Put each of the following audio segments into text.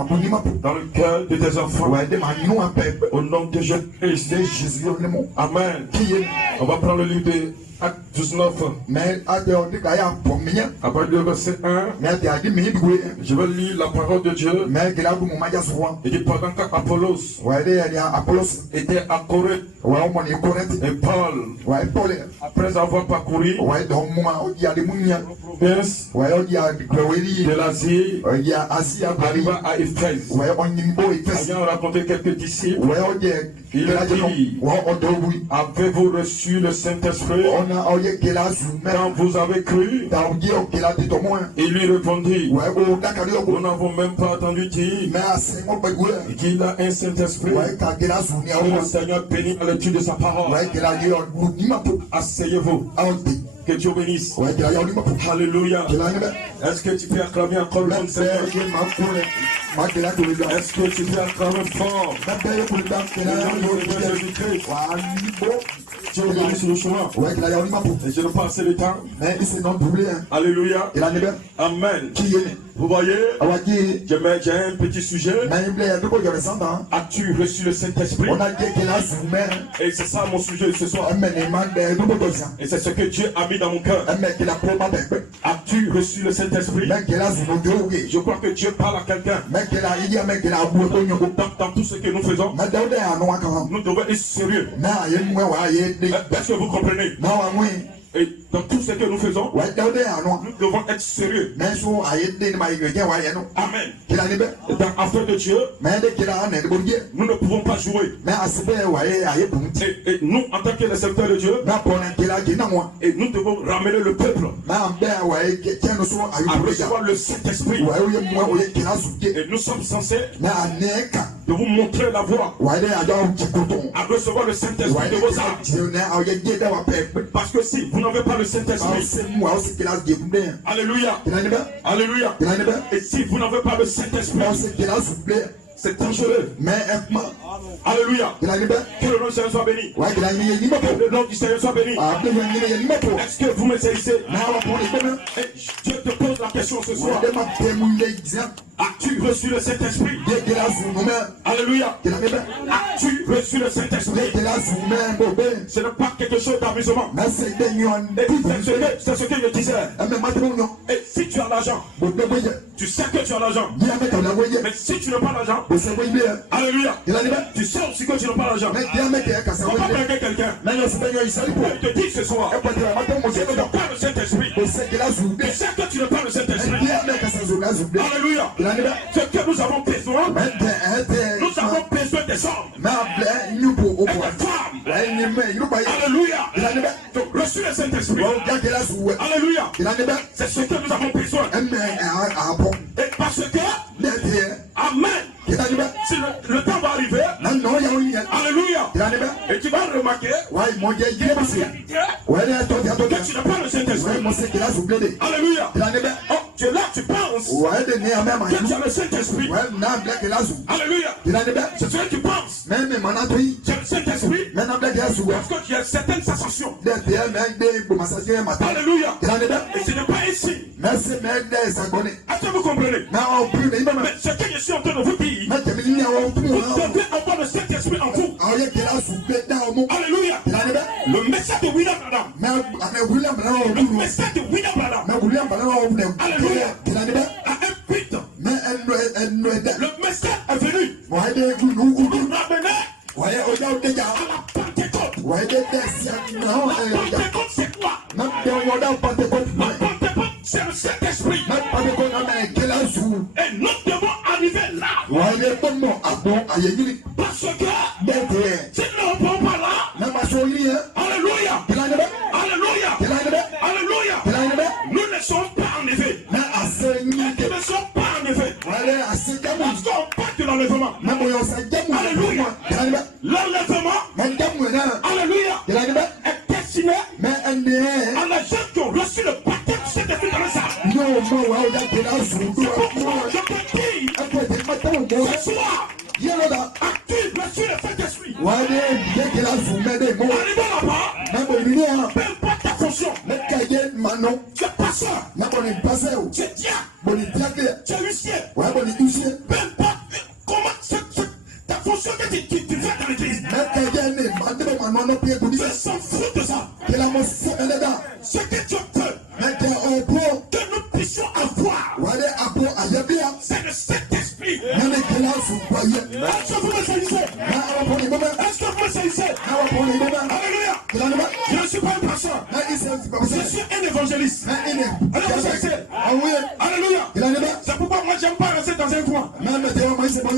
dans le cœur de tes enfants. Au nom de Jésus-Christ. Amen. On va prendre le livre de Acte 19. À partir du verset 1, je vais lire la parole de Dieu. Il dit pendant qu'Apollos était à Corinthe, et Paul, après avoir parcouru de l'Asie, arriva à Éphèse. Ayant rencontré quelques disciples, il a dit: avez-vous reçu le Saint-Esprit quand vous avez cru? Il lui répondit: nous n'avons même pas entendu dire qu'il a un Saint-Esprit. Le Seigneur bénit à l'étude de sa parole. Asseyez-vous. Que Dieu bénisse. Alléluia. Est-ce que tu peux acclamer encore le nom du Seigneur? Est-ce que tu peux acclamer fort le nom de Jésus-Christ? Dieu bénisse le chemin. Et je ne passe le temps. Alléluia. Amen. Vous voyez, j'ai un petit sujet. As-tu reçu le Saint-Esprit? Et c'est ça mon sujet ce soir. Et c'est ce que Dieu a mis dans mon cœur. As-tu reçu le Saint-Esprit? Je crois que Dieu parle à quelqu'un. Dans tout ce que nous faisons, nous devons être sérieux. Est-ce que vous comprenez? Et dans tout ce que nous faisons, nous devons être sérieux. Amen. Dans l'affaire de Dieu, nous ne pouvons pas jouer. Et nous, en tant que récepteurs de Dieu, et nous devons ramener le peuple à recevoir le Saint-Esprit. Et nous sommes censés de vous montrer la voie à recevoir le Saint-Esprit de vos âmes. Parce que si vous n'avez pas le Saint-Esprit, alléluia, alléluia, et si vous n'avez pas le Saint-Esprit, c'est dangereux. Alléluia. Que le nom du Seigneur soit béni. Que le nom du Seigneur soit béni. Est-ce que vous me saisissez? Dieu te pose la question ce soir. As-tu reçu le Saint-Esprit? Alléluia. As-tu reçu le Saint-Esprit? Ce n'est pas quelque chose d'amusement. C'est ce que je disais. Et si tu as l'argent, tu sais que tu as l'argent. Mais si tu n'as pas l'argent, alléluia, tu sais aussi que tu n'as pas l'argent. On va pas braquer quelqu'un. Il te dit ce soir, tu n'as pas le Saint-Esprit. Tu sais que tu n'as pas le Saint-Esprit. Alléluia. Ce que nous avons besoin, nous avons besoin des hommes et des femmes. Alléluia. Donc reçu le Saint-Esprit. Alléluia. C'est ce que nous avons besoin. Et parce que, amen, si le temps va arriver, alléluia, et tu vas remarquer que tu n'as pas le Saint-Esprit. Alléluia. Oh, tu es là, tu penses que tu as le Saint-Esprit. Alléluia. C'est ce que tu penses. Tu as le Saint-Esprit parce que tu as certaines sensations. Alléluia. Et ce n'est pas ici. Est-ce que vous comprenez? Mais ce que je suis en train de vous dire, vous devez avoir le Saint-Esprit en vous. Alléluia. Le message de William Branham. Le message de William Branham. Alléluia. À un but. Le message est venu. Nous ramener à la Pentecôte. La Pentecôte, c'est quoi? La Pentecôte, c'est le Saint-Esprit. Et nous devons arriver là. Parce que si nous ne reprends pas là, alléluia, alléluia, alléluia, nous ne sommes pas enlevés. Nous ne sommes pas enlevés. Parce qu'on parle de l'enlèvement. Alléluia. L'enlèvement, alléluia, est destiné à la gens qui ont reçu le baptême du Saint-Esprit dans le sang. Je te dis, ce soir, active reçu le Saint-Esprit. Arrive là-bas, peu importe ta fonction. Tu es pasteur, tu es diacre, tu es huissier, peu importe Je s'en fous de ça. Ce que Dieu veut, que nous puissions avoir, c'est le Saint-Esprit. Est-ce que vous me saisissez? Est-ce que vous me saisissez? Alléluia. Je ne suis pas un pasteur. Je suis un évangéliste. Alors vous saisissez? Alléluia. C'est pourquoi moi j'aime pas rester dans un coin.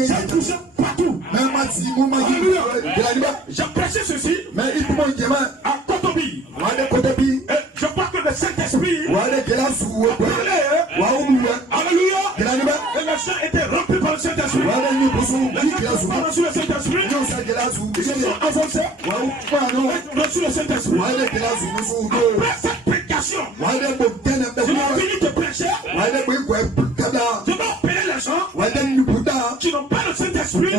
J'ai touché partout. Alléluia. J'ai prêché ceci à Kotobi. Et je crois que le Saint-Esprit a parlé. Alléluia. Et les gens étaient remplis par le Saint-Esprit. Les gens ont reçu le Saint-Esprit. Ils se sont avancés. Ils ont reçu le Saint-Esprit. Après cette prédication, je n'ai fini de prêcher. Je dois appeler les gens qui n'ont pas le Saint-Esprit.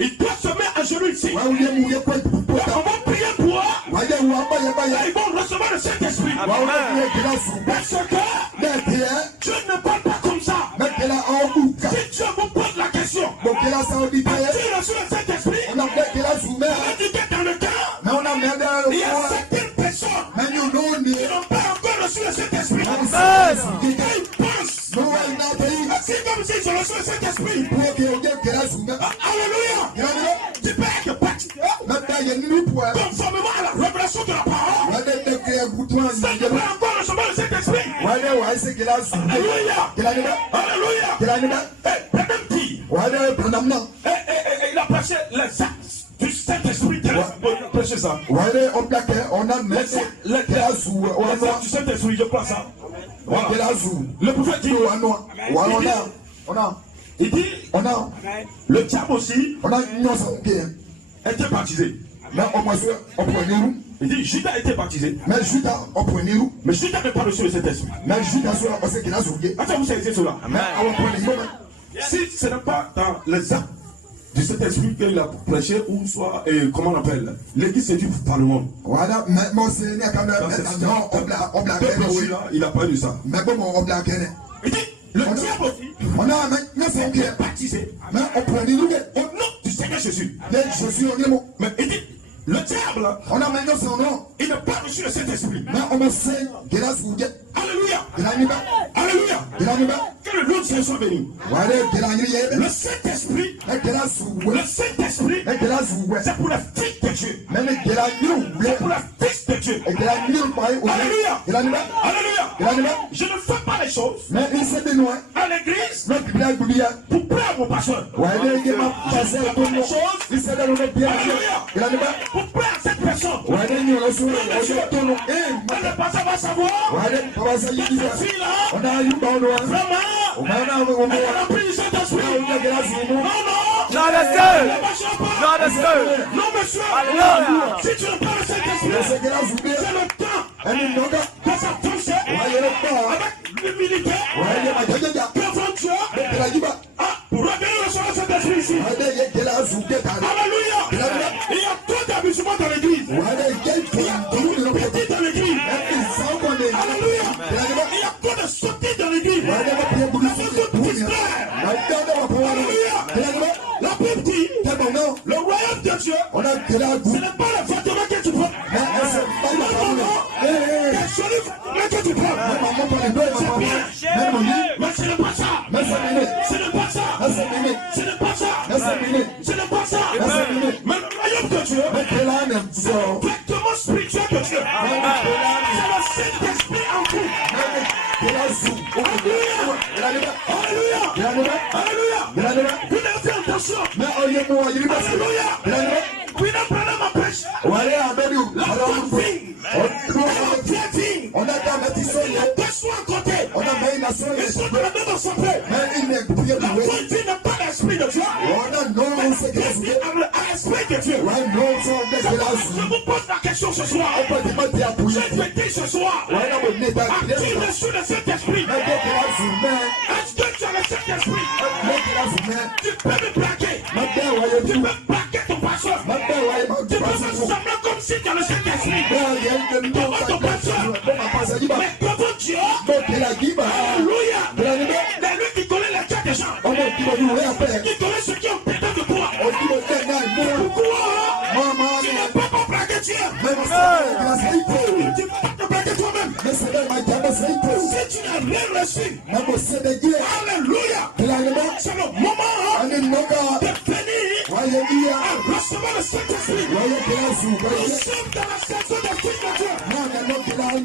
Ils doivent se mettre à genoux ici. On va prier pour eux. Ils vont recevoir le Saint-Esprit. Parce que Dieu ne parle pas comme ça. Si Dieu vous pose la question, as-tu reçu le Saint-Esprit? On a dit que dans le cœur, il y a certaines personnes qui n'ont pas encore reçu le Saint-Esprit. Ils pensent. C'est comme si j'ai reçu le Saint-Esprit. Alléluia. Tu peux être baptisé conformément à la révélation de la parole. Ça ne peut pas encore recevoir le Saint-Esprit. Alléluia. Alléluia. Il a passé les actes du Saint-Esprit. Prêchez ça. Les actes du Saint-Esprit, je crois ça. Voilà. Le prophète dit, il dit, le diable aussi était baptisé. Il dit, Judas était baptisé. Mais Judas n'est pas reçu le Saint-Esprit. Est-ce que vous savez cela? Si ce n'est pas dans les actes du Saint-Esprit qu'il a prêché, ou soit, comment on appelle, l'église c'est du Parlement. Voilà, il a parlé de ça. Il dit, le diable aussi est baptisé au nom du Seigneur Jésus. Mais il dit, le diable, il n'a pas reçu le Saint-Esprit. Alléluia. Alléluia. Que le nom de Jésus soit béni. Le Saint-Esprit, c'est pour la fille de Dieu. C'est pour la fils de Dieu. Alléluia. Alléluia. Je ne fais pas les choses à l'église pour plaire mon pasteur. Je ne fais pas les choses. Alléluia. Pour plaire à cette personne. Le pasteur va savoir. Cette fille-là, vraiment, elle a pris le Saint-Esprit. Non, monsieur. Si tu n'as pas le Saint-Esprit, c'est le temps de s'attacher avec l'humilité devant Dieu pour revenir recevoir le Saint-Esprit ici. Alléluia. Il y a trop d'amusement dans l'église. Il y a trop de petit dans l'église. Alléluia. Il y a trop de sauter dans l'église. La Bible dit, le royaume de Dieu, ce n'est pas le vêtement que tu prends. Les jolis vêtements que tu prends. C'est bien. Mais ce n'est pas ça. Ce n'est pas ça. Ce n'est pas ça. Ce n'est pas ça. Mais le royaume de Dieu, c'est le vêtement spirituel de Dieu. C'est le Saint-Esprit en vous. Alléluia. Alléluia. Vous n'avez fait attention. Alléluia. Vous n'avez pas ma pêche. La bonne vie. On a deux soins à côté. Ils sont dans son père. La bonne vie n'a pas l'esprit de Dieu. L'esprit a l'esprit de Dieu. Je vous pose la question ce soir. Je te dis ce soir. As-tu reçu le Saint-Esprit? Est-ce que tu as le Saint-Esprit? Tu peux me plaquer. Tu peux plaquer ton pasteur. Tu peux me sembler comme si tu as le Saint-Esprit. Devant ton pasteur. Mais devant Dieu. Alléluia. C'est lui qui connaît les cas des gens. Qui connaît ceux qui ont pété de toi. Pourquoi? Tu n'as pas compris. dessus. Alléluia. C'est le moment de venir à recevoir le Saint-Esprit. Nous sommes dans la saison de fils de Dieu.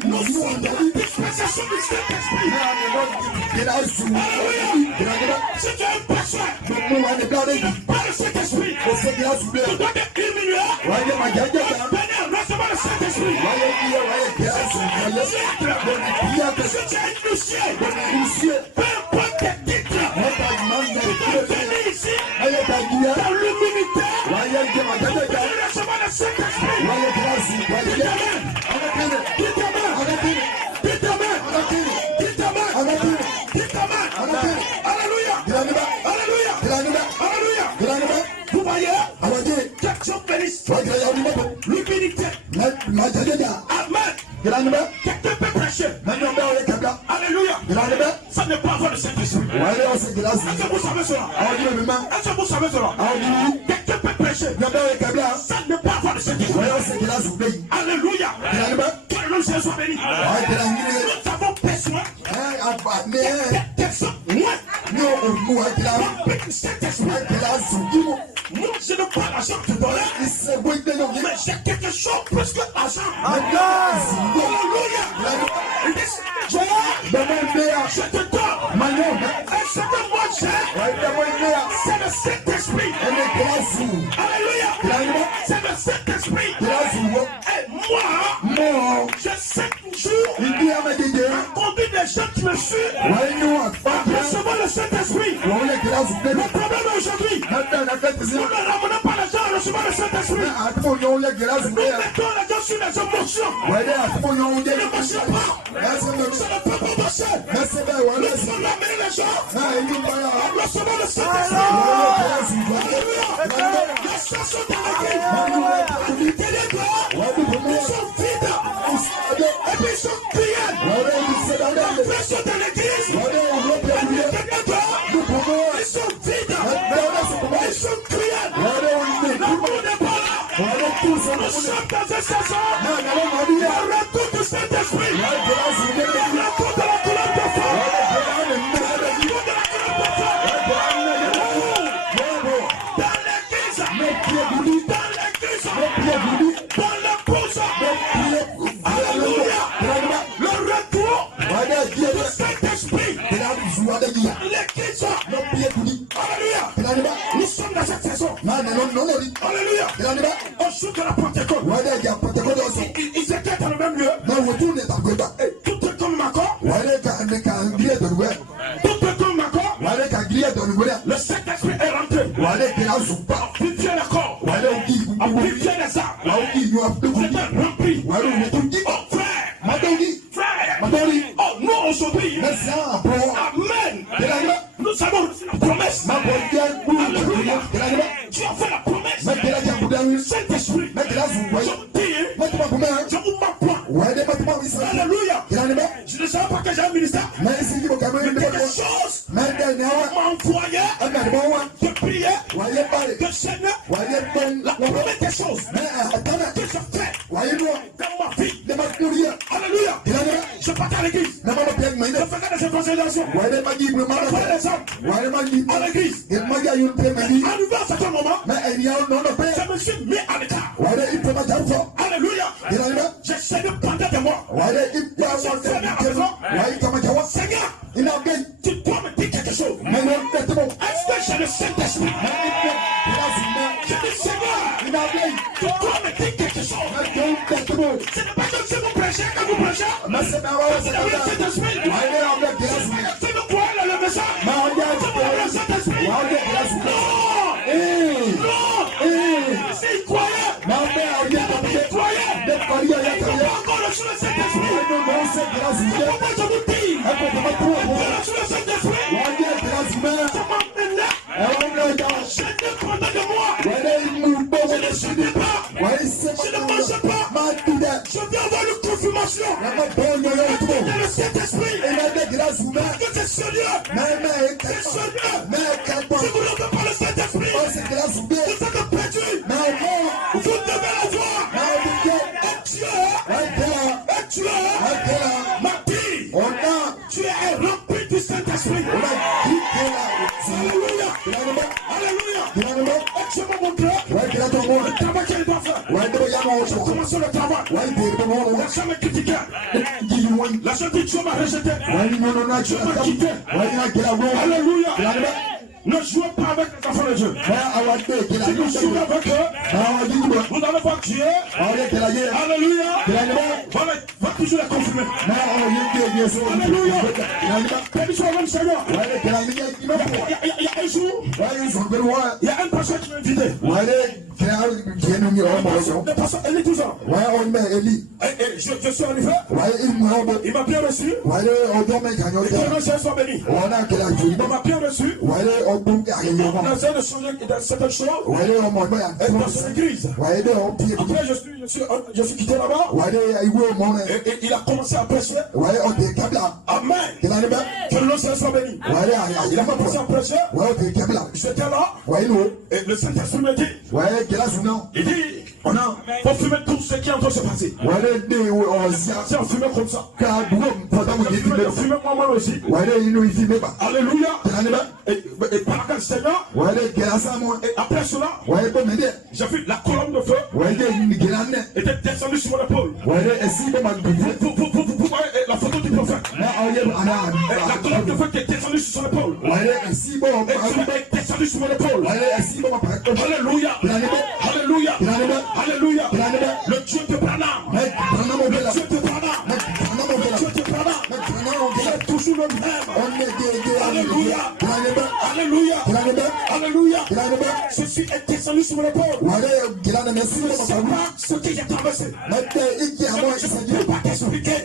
Nous sommes dans la dispensation du Saint-Esprit. Alléluia. Si tu as un péché, tu n'as pas le Saint-Esprit. Tu dois te humilier. Venir recevoir le Saint-Esprit. Si tu as initié, peu importe tes titres, tu dois venir ici dans l'humilité. Venir recevoir le Saint-Esprit. Dites Amen. Alléluia. Vous voyez, quelqu'un bénisse. L'humilité. Amen. Quelqu'un peut prêcher. Alléluia. Ça n'est pas avoir le Saint-Esprit. Est-ce que vous savez cela? Est-ce que vous savez cela? Quelqu'un peut prêcher. Ça n'est pas avoir le Saint-Esprit. Alléluia. Que le nom de Jésus soit béni. Nous avons besoin moi, je ne pas l'argent de donner, mais j'ai quelque chose plus que l'argent. Alléluia. Je te donne. Et ce que moi j'ai, c'est le Saint-Esprit. Alléluia. C'est le Saint-Esprit. Et moi, j'ai 5 jours à conduire les gens qui me suivent à recevoir le Saint-Esprit. Le problème aujourd'hui, nous ne ramenons pas les gens à recevoir le Saint-Esprit. Nous mettons les gens sur les émotions. Ne marchez pas. Ça ne peut pas marcher. Nous devons amener les gens à recevoir le Saint-Esprit. Les gens sont dans l'église. Ils sont vides. Et puis ils sont criés. Les gens sont dans l'église. Ils sont vides. Ils sont criés. L'amour n'est pas là. Nous sommes dans un saison. Le retour du Saint-Esprit. Le retour de la couleur de feu. Le retour de la couleur de feu. Dans l'église. Dans l'épouse. Alléluia. Le retour du Saint-Esprit. L'église. Alléluia. Nous sommes dans cette saison. Alléluia. Au jour de la Pentecôte. Ils étaient dans le même lieu. Tout est comme Macor. Tout est comme Macor. Le Saint-Esprit est rentré. Purifier les corps. Purifier les âmes. Vous êtes remplis. Oh frère. Oh nous aujourd'hui. Amen. Nous avons reçu la promesse. Alléluia. Tu as fait la promesse. Saint-Esprit. Je vous m'apprends. Alléluia. Je ne savais pas que j'ai un ministère. Mais quelque chose m'a envoyé de prier, de Seigneur, la première des choses que je fais dans ma vie. Alléluia. Je partais à l'église. Je faisais des évangélisations. Je parlais des hommes à l'église. Arrivé à un certain moment, je me suis mis à l'écart. Alléluia. J'ai saigné pendant des mois. Seigneur, tu dois me dire quelque chose. Est-ce que j'ai le Saint-Esprit? Je dis Seigneur, tu dois me dire quelque chose. Ce n'est pas comme si vous prêchez quand vous prêchez. C'est le Saint-Esprit. C'est le quoi le message. C'est le Saint-Esprit. Non. S'il croyait, il croyait. Il n'a pas encore reçu le Saint-Esprit. Comment je vous dis? Il a reçu le Saint-Esprit. Ça m'emmène. Je dépendais de moi. Je ne subis pas. Je ne mange pas. Je viens avoir une confirmation. De le Saint-Esprit. Parce que c'est sérieux. C'est sérieux. Si vous n'avez pas le Saint-Esprit, vous êtes perdu. Vous devez l'avoir. Et Dieu m'a dit, tu es rempli Et tu m'as montré le travail qu'elle doit faire. J'ai commencé le travail. La femme m'a critiqué. La femme dit Dieu m'a rejeté. Dieu m'a quitté. Alléluia. Ne jouez pas avec les enfants de Dieu. Si nous jouons avec eux, vous n'allez pas Dieu. Alléluia. Va toujours les confirmer. Alléluia. Béni soit le Seigneur. Il y a un jour, il y a un pasteur qui m'a invité. Le pasteur Eli tout ça. Je suis arrivé. Il m'a bien reçu. Que le Seigneur soit béni. Il m'a bien reçu. On a essayé de changer certaines choses. Et dans son église. Après, je suis quitté là-bas. Et il a commencé à prêcher. Amen. Que le Seigneur soit béni. Il a commencé à prêcher. J'étais là. Et le Saint-Esprit me dit. Il dit. Il faut fumer tout ce qui est en train de se passer. Si on fume comme ça. Fumer moi aussi. Alléluia. Et par la grâce du Seigneur. Et après cela. J'ai vu la colonne de feu. Était descendue sur mon épaule. Vous voyez la photo du prophète. La colonne de feu qui est descendue sur son épaule. Et descendue sur mon épaule. Alléluia. Alléluia. Alléluia. Le Dieu de Branham. Le Dieu de Branham. Le Dieu de Branham. C'est toujours le même. Alléluia. Alléluia. Alléluia. Je suis descendu sur mon épaule. Je ne sais pas ce que j'ai traversé. Je ne peux pas t'expliquer.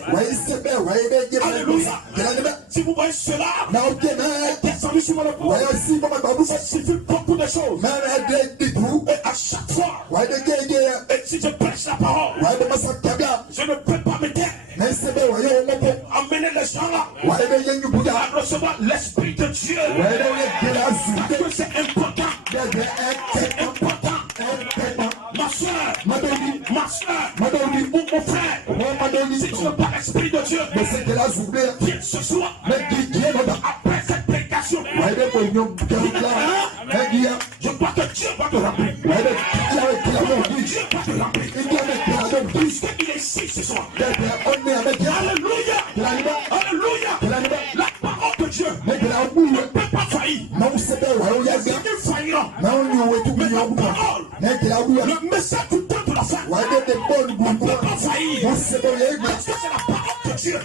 Alléluia. Si vous voyez cela, descendu sur mon épaule, ça signifie beaucoup de choses. Et à chaque fois, et si je prêche la parole, je ne peux pas me taire. Amener les gens là à recevoir l'Esprit de Dieu. Parce que c'est important. C'est important. Ma soeur, ou mon frère, si tu veux pas l'Esprit de Dieu, viens ce soir. Après cette prédication, je crois que Dieu va te remplir. Dieu va te remplir. Puisqu'il est ici ce soir. Alléluia. Alléluia. La parole de Dieu ne peut pas faillir. Il faillira. Le message du temps de la fin ne peut pas faillir. Parce que c'est la parole de Dieu. C'est la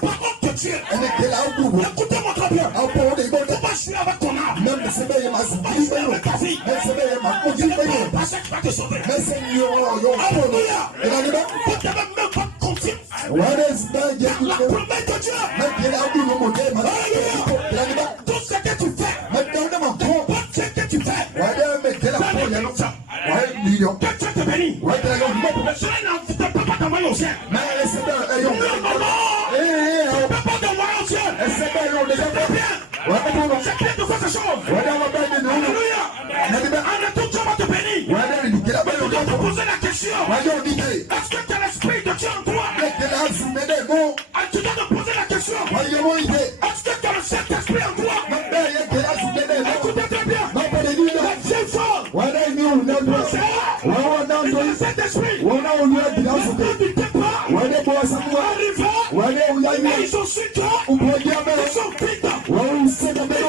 parole de Dieu. Écoutez-moi très bien. Pourquoi je suis avec ton âme? Je suis avec ta vie. Je ne peux pas passer qui va te sauver. Alléluia. Vous ne devez même pas confier. La promesse de Dieu. Alléluia. Tout ce que tu fais. Tout ce que tu fais. Que Dieu te bénisse. Mais cela ne peut pas t'envoyer au ciel. Non. Tu ne peux pas t'envoyer au ciel. C'est bien. C'est bien de faire ces choses. Alléluia. En tout, Dieu va te bénir. Mais tu dois te poser la question. Est-ce que tu as l'Esprit de Dieu en toi? Et tu dois te poser la question. Est-ce que tu as le Saint-Esprit en toi? Écoutez très bien. La vieille femme. Le Saint-Esprit. Le du départ. Arriva. Et ils ont su toi. Ils sont vite. Ils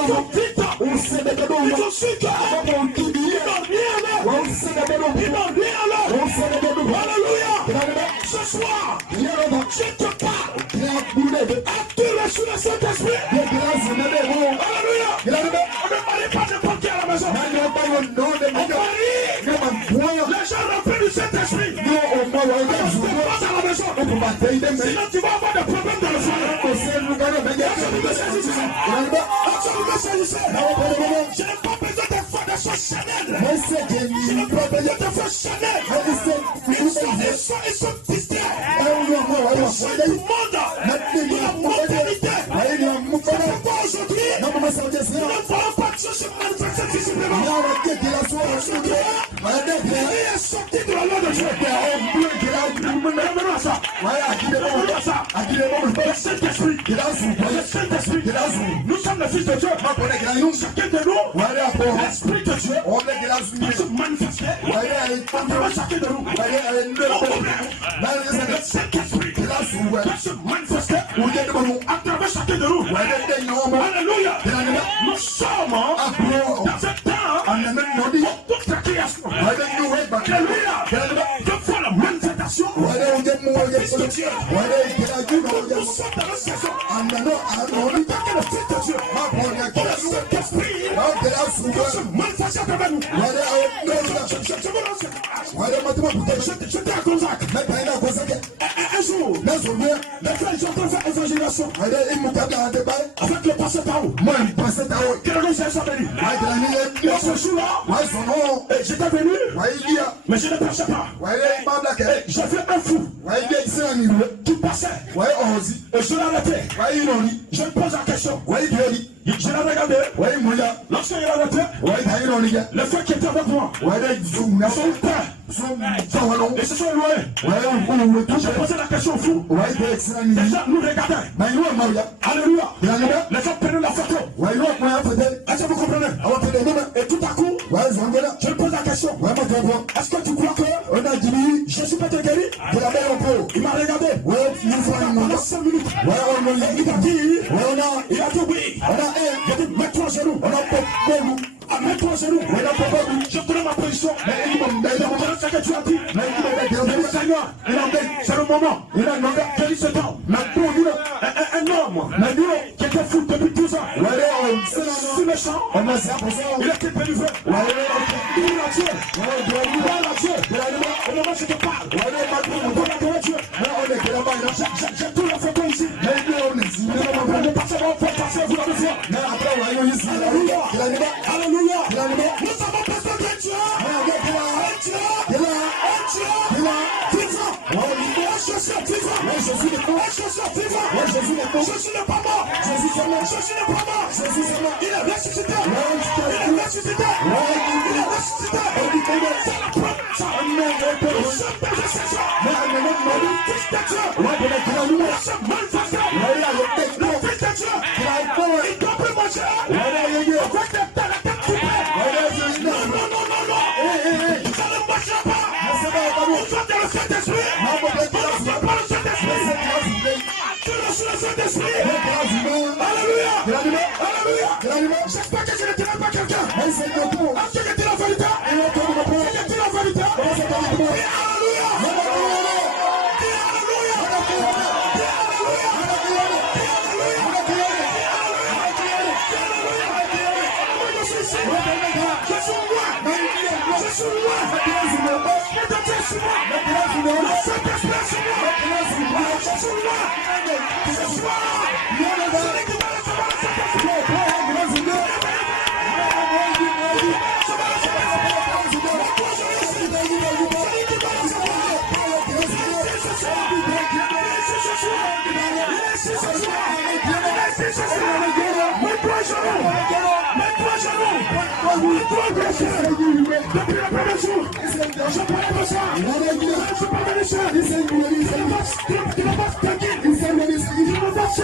sont vite. Ils ont su toi. Ils n'ont rien alors. Alléluia. Ce soir, je te parle. Active sur le Saint-Esprit. Alléluia. On ne marie pas n'importe qui à la maison. On marie les gens remplis du Saint-Esprit. Pas à la maison. Sinon tu vas avoir des problèmes dans le foyer. Je n'ai pas besoin de faire des choses Chanel. Je n'ai pas besoin de faire Chanel. Ils sont distraits. C'est du monde. De la mentalité. Pourquoi aujourd'hui nous ne voyons pas que ce se manifeste visiblement? Aujourd'hui, il est sorti de la loi de Dieu. Le Saint-Esprit, nous sommes les fils de Dieu. Chacun de nous, l'Esprit de Dieu peut se manifester à travers chacun de nous. Le Saint-Esprit peut se manifester à travers chacun de nous. Alléluia. Nous sommes dans un temps où toute la création, alléluia, devant la manifestation de Dieu. Nous sommes dans la saison où le Fils de Dieu, le Saint-Esprit, se manifeste à travers nous. Je te raconte un jour, les frères ils ont fait évangélisation avec le pasteur Tao. Quelqu'un s'est béni. Et ce jour-là, j'étais venu, mais je ne prêchais pas. J'ai vu un fou qui passait. Et je l'ai arrêté. Je me pose la question. Je l'ai regardé. Lorsqu'il a arrêté, les frères qui étaient avec moi sont prêts. Et se sont loués. Quand j'ai posé la question au fou, les gens nous regardaient. Alléluia. Les gens prenaient la photo. Est-ce que vous comprenez? Et tout à coup, je lui pose la question. Est-ce que tu crois que Jésus peut te guérir? Il m'a regardé. Pendant 5 minutes. Il a dit oui. Il a dit mets-toi à genoux. Mets-toi à genoux. Je connais ma position. Je connais ce que tu as dit. Seigneur, c'est le moment. Quel est ce temps? Un homme qui était fou depuis 12 ans. Si méchant, il était délivré. Il a Dieu. Au moment où je te parle, j'ai tout la photo ici. Vous passez, vous l'avez fait. Alléluia. Alléluia. Nous avons besoin de Dieu. Jésus n'est pas mort. Jésus n'est pas mort. Il est ressuscité. C'est la promesse. J'espère que je ne dirai pas quelqu'un. Est-ce que je dis la vérité? Depuis le premier jour, je parlais de ça. Je parlais de ça. Il ne va pas se taquer. Il ne va pas se battre. Il ne va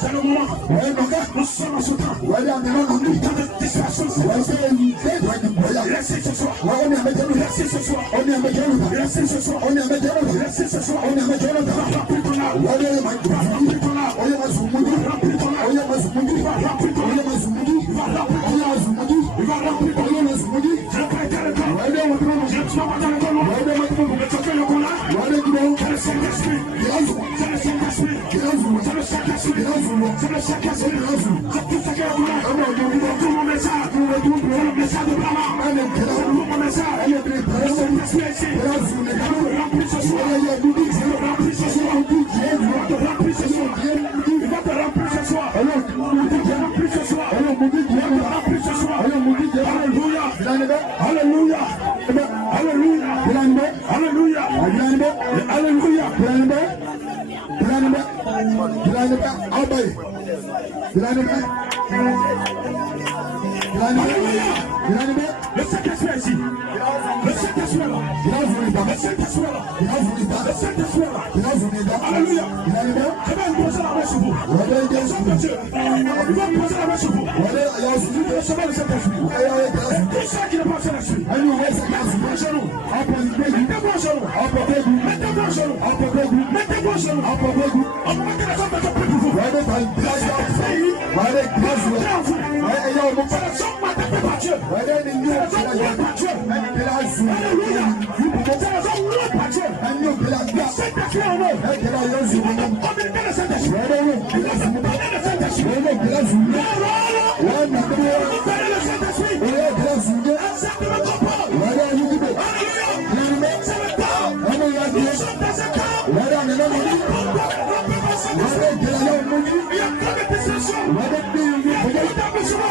C'est le moment. Nous sommes en ce temps. Dans de distraction. Laissez ce soir. Laissez ce soir. Laissez ce soir. Laissez ce soir. Remplis ton âme. Remplis ton âme. Remplis ton âme. Remplis ton âme. Il va remplir ton âme. Je prête le corps. Je ne suis pas dans le corps. Mais tu fais le coup là. C'est le Saint-Esprit. C'est le Saint-Esprit. C'est le Saint-Esprit. C'est le Saint-Esprit. C'est tout ce qu'il y a là. Tout mon message. Tout le message de Brahma. Tout mon message. Le Saint-Esprit ici. Remplis ce soir. Remplis ce soir. Remplis ce soir. Il va te remplir ce soir. Il va te remplir ce soir. Il va te remplir ce soir. Alléluia. Alléluia. Alléluia. Alléluia. Alléluia. Le Saint-Esprit est ici. Le Saint-Esprit est là. Le Saint-Esprit est là. Le Saint-Esprit est là. Alléluia. Je vais poser la main sur vous. Je vais poser la main sur vous. Recevez le Saint-Esprit. Tout ça qui n'est pas Saint-Esprit. Mettez-vous à genoux. Mettez-vous à genoux. Mettez-vous à genoux. Mettez-vous à genoux. On va mettre les hommes de prier pour vous. C'est la somme de Dieu. C'est la somme de Dieu. Alléluia. C'est la somme de Dieu. Le Saint-Esprit en nous. Communiquez le Saint-Esprit. Communiquez le Saint-Esprit. Le Saint-Esprit. Accepte le comprendre. Alléluia. C'est le temps. Nous sommes dans ce temps. Il y a plein de distractions. Il y a plein d'ambitions.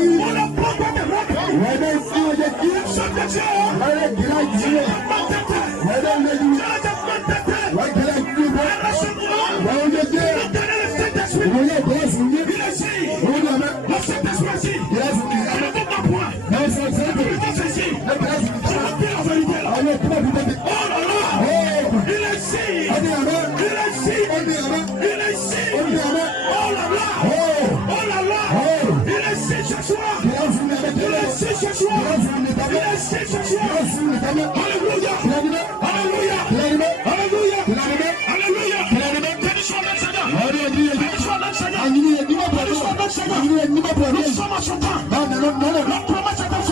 On n'a pas de robe. Nous sommes des Dieu. Alléluia. Alléluia. Alléluia. Alléluia. Nous sommes en son temps. La promesse est faite.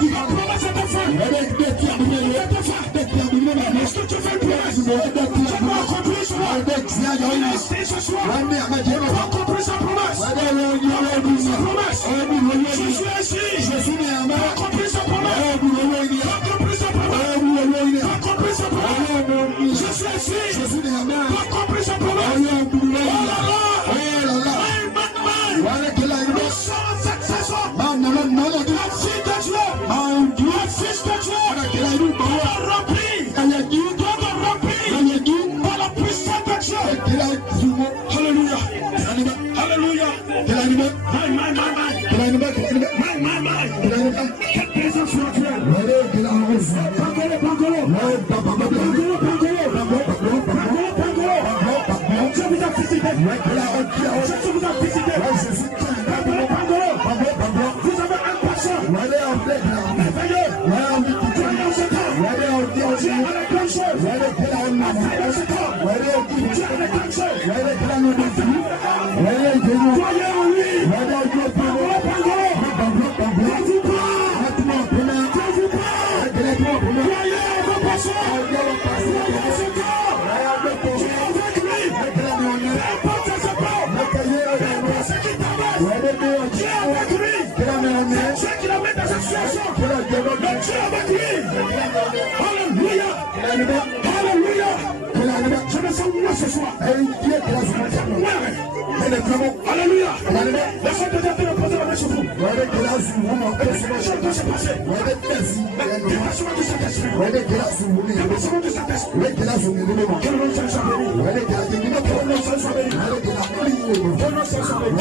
La promesse est faite. Est-ce que tu fais une promesse? Tu vas accomplir cela. Il est ici ce soir. Tu vas accomplir sa promesse. Je suis ici. Tu vas accomplir sa promesse. Je suis ici. Tu vas accomplir sa promesse. Nous sommes cette saison. La fille de Dieu. La fils de Dieu. Doit remplir par la puissance de Dieu. Alléluia. Alléluia. Quelle présence naturelle. Je vous ai visité. Je vous ai visité. Vous avez un passion. Merveilleux. Croyez en ce temps. Dieu a les grandes choses. Croyez en ce temps. Dieu a les grandes choses. Croyez en lui. Croyez en vos passions. Croyez en ce temps. Dieu est avec lui. Peu importe ce temps. Peu importe ce qui t'arrête. Dieu est avec lui. C'est Dieu qui la met dans cette situation. Le Dieu est avec lui. Alléluia. Alléluia. Je me sens moi ce soir. Alléluia. Laissez peut-être me poser la main sur vous. Et quelque chose doit se passer. Dépassement du Saint-Esprit. Dépassement du Saint-Esprit. Que le nom de Saint soit béni. Que le nom de Saint soit béni. Que le nom de Saint soit béni.